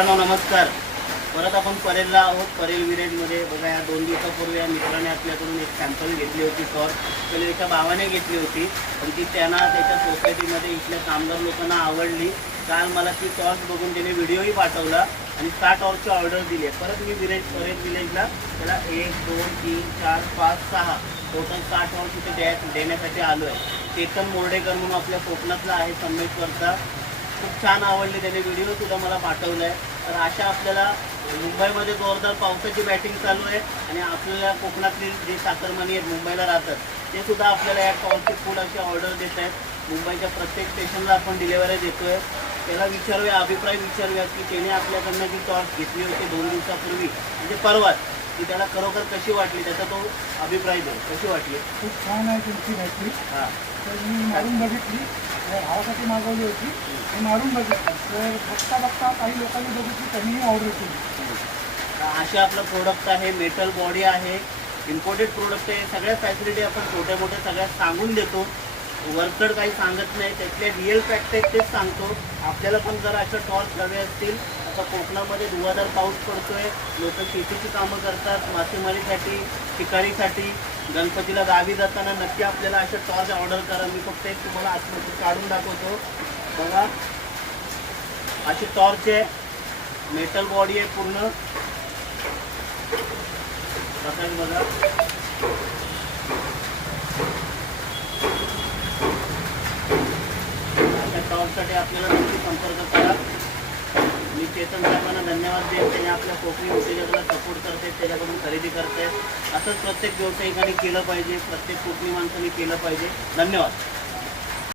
मित्रांनो नमस्कार. परत आपण परेलला आहोत. परेल विलेजमध्ये बघा, या 2 दिवसापूर्वी या मित्राने आपल्याकडून एक सॅम्पल घेतली होती. टॉर्च पहिले एका भावाने घेतली होती, पण ती त्यांना त्याच्या सोसायटीमध्ये इथल्या कामगार लोकांना आवडली. काल मला ती टॉर्च बघून त्याने व्हिडिओही पाठवला आणि 6 टॉर्चची ऑर्डर दिली आहे. परत मी परेल विलेजला त्याला 1 2 3 4 5 6 टोटल 6 टॉर्च इथे देण्यासाठी आलो आहे. चेतन मोर्डेकर म्हणून आपल्या कोकणातला आहे, संमेश्वरचा. खूप छान आवडले, त्याने व्हिडिओ सुद्धा मला पाठवला आहे. तर अशा आपल्याला मुंबईमध्ये जोरदार पावसाची बॅटिंग चालू आहे आणि आपल्याला कोकणातली जे चाकरमानी आहेत, मुंबईला राहतात, ते सुद्धा आपल्याला या टॉर्चची फूड अशी ऑर्डर देत आहेत. मुंबईच्या प्रत्येक स्टेशनला आपण डिलेवरी देतो आहे. त्याला विचारूया, अभिप्राय विचारूया की त्याने आपल्याकडनं जी टॉर्च घेतली होती 2 दिवसापूर्वी, म्हणजे परवाच, की त्याला खरोखर कशी वाटली, त्याचा तो अभिप्राय देऊ. कशी वाटली? खूप छान आहे तुमची बॅटरी. हां, तर मी मारून बघितली, भावासाठी मागवली होती, मी मारून बघितली. तर बघता बघता काही लोकांनी बघितली, त्यांनीही ऑर्डर केली. असे आपलं प्रोडक्ट आहे. मेटल बॉडी आहे, इम्पोर्टेड प्रोडक्ट आहे. सगळ्या फॅसिलिटी आपण छोट्या मोठ्या सगळ्या सांगून देतो. वर्कड काही सांगत नाही, त्यातले रिअल फॅक्ट आहेत तेच सांगतो. आपल्याला पण जर अशा टॉर्च हवे असतील, आता कोकणामध्ये धुवाधार पाऊस पडतोय, लोक शेतीची कामं करतात, मासेमारीसाठी, शिकारीसाठी, गणपतीला गावी जाताना नक्की आपल्याला अशा टॉर्च ऑर्डर करा. मी फक्त एक तुम्हाला आतमध्ये काढून दाखवतो. बघा, अशी टॉर्च आहे, मेटल बॉडी आहे पूर्ण. बघा, अशा टॉर्चसाठी आपल्याला नक्की संपर्क करा. मी चेतन साहेबांना धन्यवाद देईन, त्याने आपल्या कोकणी उद्योजकाला सपोर्ट करते, त्याच्याकडून खरेदी करते. असंच प्रत्येक व्यावसायिकांनी केलं पाहिजे, प्रत्येक कोकणी माणसांनी केलं पाहिजे. धन्यवाद.